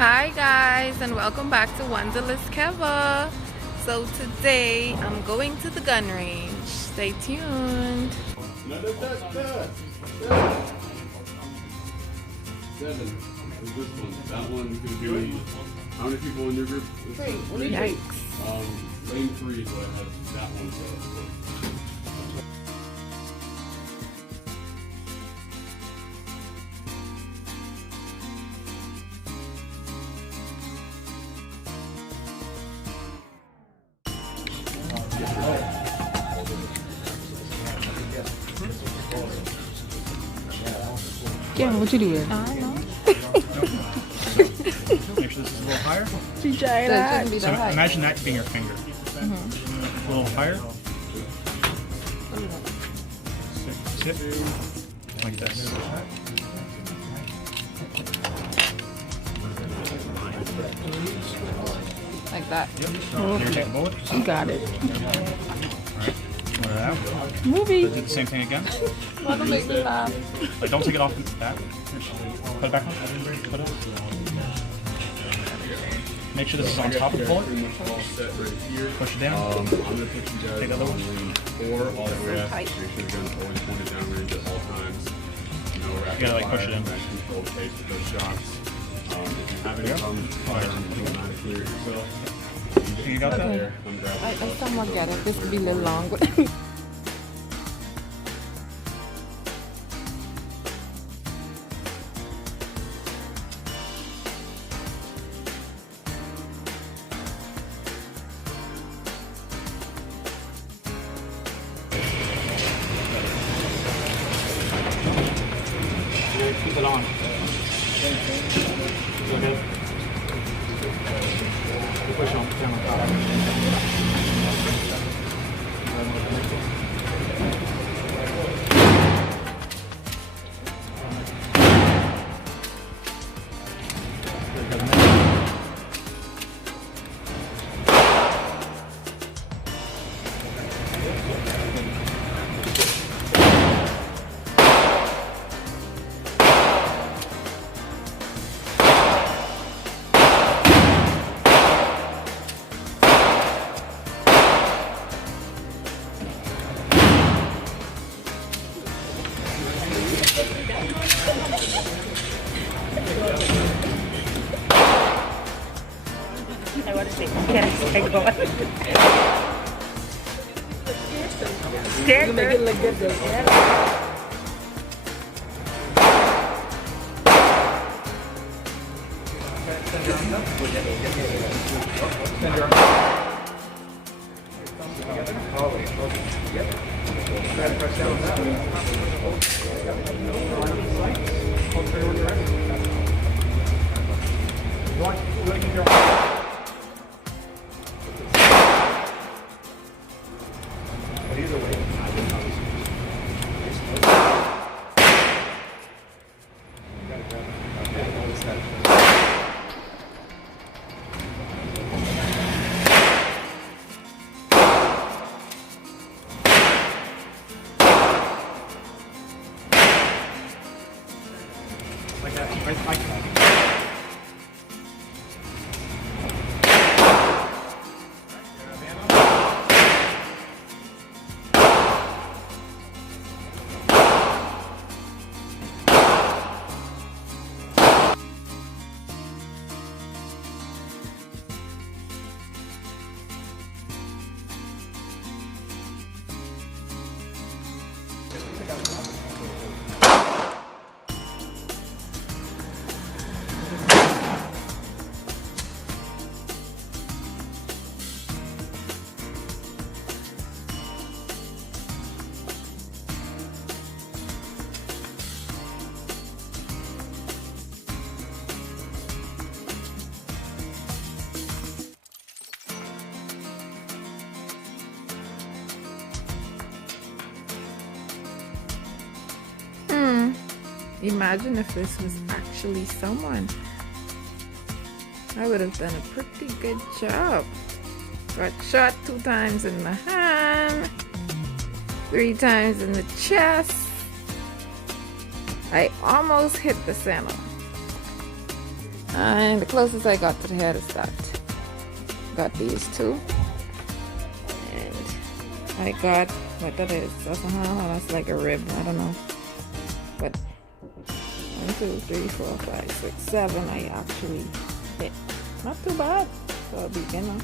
Hi guys, and welcome back to Wanderlust Keva. So today I'm going to the gun range. Stay tuned. Seven. Is this one? That one's gonna be how many people in your group? Three. Yikes. Lane 3 is what I have. That one. Kim, what you doing? I don't know. Make sure this is a little higher. She tried that. So imagine that being your finger. A little higher. Sit. Like this. Like that. Yep. Here, take a bullet. You got it. Alright. Movie. Do the same thing again. Wanna make me laugh. Like, don't take it off the back. Put it back on. Put it. Make sure this is on top of the bullet. Push it down. I'm gonna put you guys Take the other on one. lane 4 all the way up. tight. Make sure the gun's always pointed down range at all times. You know, we're You gotta, like, push it in. Control pace with those shots. If you have any problems firing, do not clear yourself. You got that? There, come grab I yourself. somewhat get it. This could be a little long. Keep it on. Go ahead. Push on I want to say, yes, I go. You make it look good though. like that. Like that. Imagine if this was actually someone. I would have done a pretty good job. Got shot 2 times in the hand, 3 times in the chest. I almost hit the center. And the closest I got to the head is that. Got these two. And I got what that is. That's like a rib. I don't know. But 1, 2, 3, 4, 5, 6, 7 I actually hit. Not too bad for a beginner.